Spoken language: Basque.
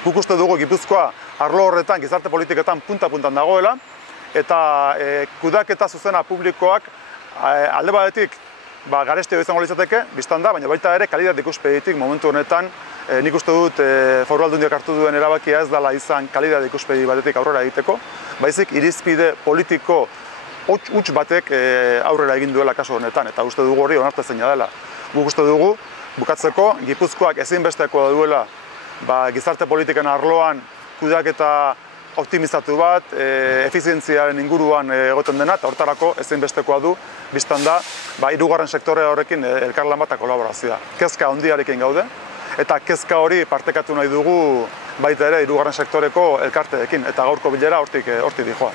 Guk uste dugu Gipuzkoa arlo horretan, gizarte politiketan punta-puntan dagoela, eta kudeaketa zuzena publikoak alde batetik garestio izango litzateke, biztan da, baina baita ere kalitate ikuspegitik momentu honetan nik uste dut Foru Aldundiak hartu duen erabakia ez dela izan kalitate ikuspegi batetik aurrera egiteko, baizik irizpide politiko huts batek aurrera egin duela kasu honetan, eta uste dugu hori onartezina dela. Guk uste dugu, bukatzeko, Gipuzkoak ezinbestekoa duela gizarte politiken arloan kudeaketa optimizatu bat, efizientziaren inguruan egoten dena, eta hortarako ezinbestekoa du, biztan da, hirugarren sektorea horrekin elkarlan bat eta kolaborazioa. Kezka handiarekin gaude, eta kezka hori partekatu nahi dugu baita ere hirugarren sektoreko elkarteekin, eta gaurko bilera hortik dijoa.